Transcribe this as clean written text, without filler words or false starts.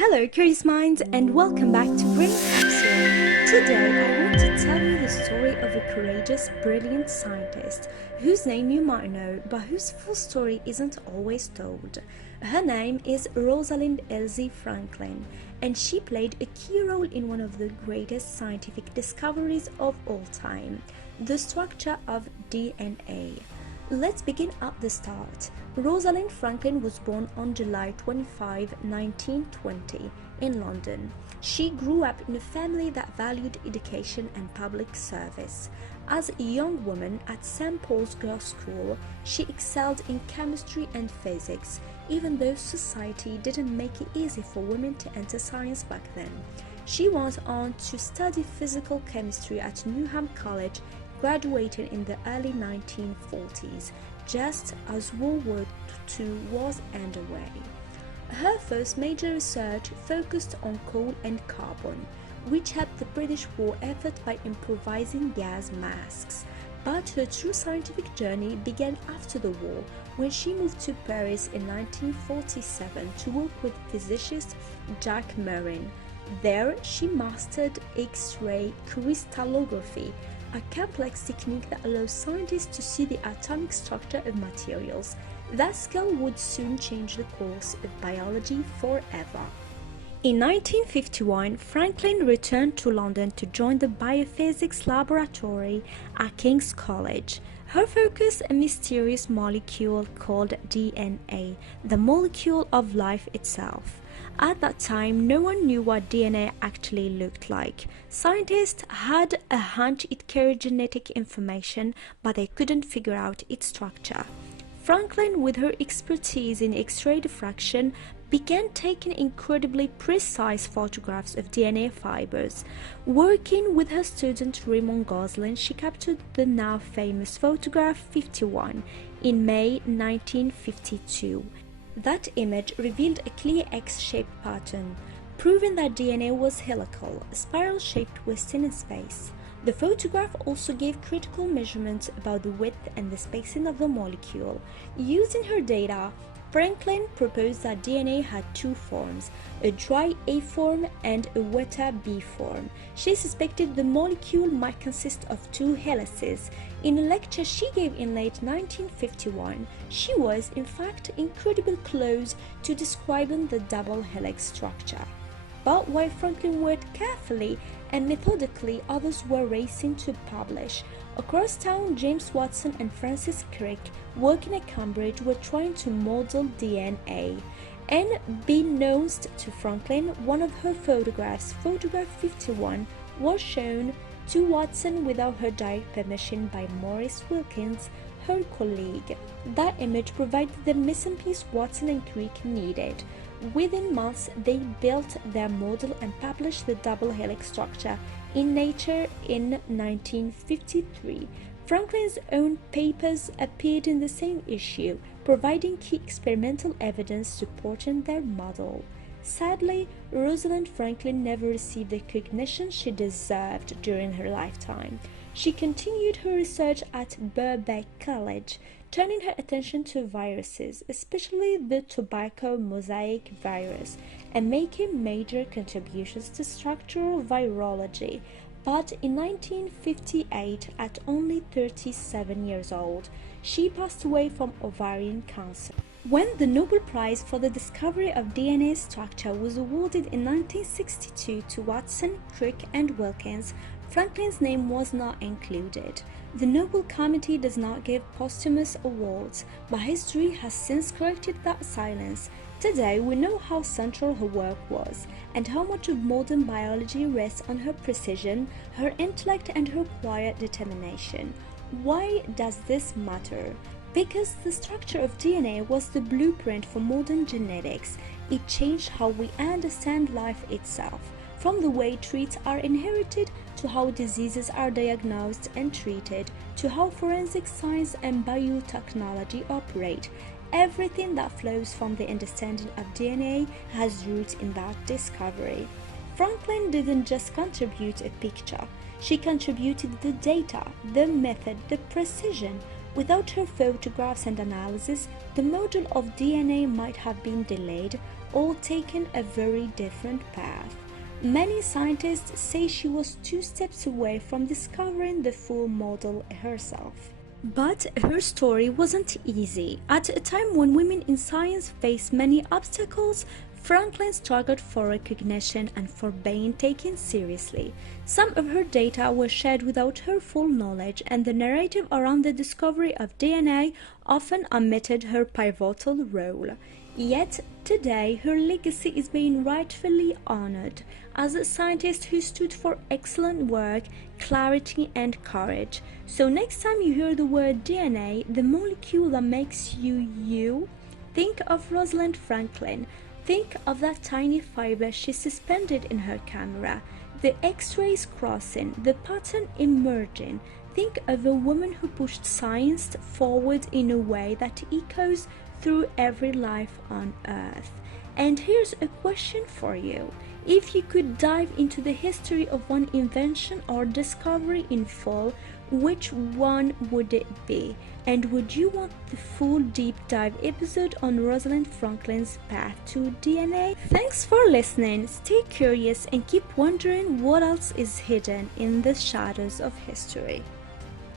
Hello, curious minds, and welcome back to Brilliance. Today, I want to tell you the story of a courageous, brilliant scientist whose name you might know, but whose full story isn't always told. Her name is Rosalind Franklin, and she played a key role in one of the greatest scientific discoveries of all time, the structure of DNA. Let's begin at the start. Rosalind Franklin was born on July 25, 1920, in London. She grew up in a family that valued education and public service. As a young woman at St. Paul's Girls' School, she excelled in chemistry and physics, even though society didn't make it easy for women to enter science back then. She went on to study physical chemistry at Newham College, graduating in the early 1940s, just as World War II was underway. Her first major research focused on coal and carbon, which helped the British war effort by improvising gas masks. But her true scientific journey began after the war, when she moved to Paris in 1947 to work with physicist Jacques Morin. There, she mastered X-ray crystallography, a complex technique that allows scientists to see the atomic structure of materials. That skill would soon change the course of biology forever. In 1951, Franklin returned to London to join the biophysics laboratory at King's College. Her focus, a mysterious molecule called DNA, the molecule of life itself. At that time, no one knew what DNA actually looked like. Scientists had a hunch it carried genetic information, but they couldn't figure out its structure. Franklin, with her expertise in X-ray diffraction, began taking incredibly precise photographs of DNA fibers. Working with her student Raymond Gosselin, she captured the now famous photograph 51 in May 1952. That image revealed a clear X-shaped pattern, proving that DNA was helical, a spiral-shaped twisting in space. The photograph also gave critical measurements about the width and the spacing of the molecule. Using her data, Franklin proposed that DNA had two forms, a dry A form and a wetter B form. She suspected the molecule might consist of two helices. In a lecture she gave in late 1951, she was, in fact, incredibly close to describing the double-helix structure. But while Franklin worked carefully and methodically, others were racing to publish. Across town, James Watson and Francis Crick, working at Cambridge, were trying to model DNA. Unbeknownst to Franklin, one of her photographs, photograph 51, was shown to Watson without her direct permission by Maurice Wilkins, her colleague. That image provided the missing piece Watson and Crick needed. Within months, they built their model and published the double-helix structure in Nature in 1953. Franklin's own papers appeared in the same issue, providing key experimental evidence supporting their model. Sadly, Rosalind Franklin never received the recognition she deserved during her lifetime. She continued her research at Birkbeck College, turning her attention to viruses, especially the tobacco mosaic virus, and making major contributions to structural virology. But in 1958, at only 37 years old, she passed away from ovarian cancer. When the Nobel Prize for the discovery of DNA structure was awarded in 1962 to Watson, Crick, and Wilkins, Franklin's name was not included. The Nobel Committee does not give posthumous awards, but history has since corrected that silence. Today, we know how central her work was, and how much of modern biology rests on her precision, her intellect, and her quiet determination. Why does this matter? Because the structure of DNA was the blueprint for modern genetics. It changed how we understand life itself, from the way traits are inherited to how diseases are diagnosed and treated, to how forensic science and biotechnology operate. Everything that flows from the understanding of DNA has roots in that discovery. Franklin didn't just contribute a picture, she contributed the data, the method, the precision. Without her photographs and analysis, the model of DNA might have been delayed all taken a very different path. Many scientists say she was 2 steps away from discovering the full model herself. But her story wasn't easy. At a time when women in science faced many obstacles, Franklin struggled for recognition and for being taken seriously. Some of her data were shared without her full knowledge, and the narrative around the discovery of DNA often omitted her pivotal role. Yet, today, her legacy is being rightfully honored as a scientist who stood for excellent work, clarity, and courage. So next time you hear the word DNA, the molecule that makes you you, think of Rosalind Franklin. Think of that tiny fiber she suspended in her camera, the X-rays crossing, the pattern emerging. Think of a woman who pushed science forward in a way that echoes through every life on Earth. And here's a question for you. If you could dive into the history of one invention or discovery in full, which one would it be? And would you want the full deep dive episode on Rosalind Franklin's path to DNA? Thanks for listening. Stay curious and keep wondering what else is hidden in the shadows of history.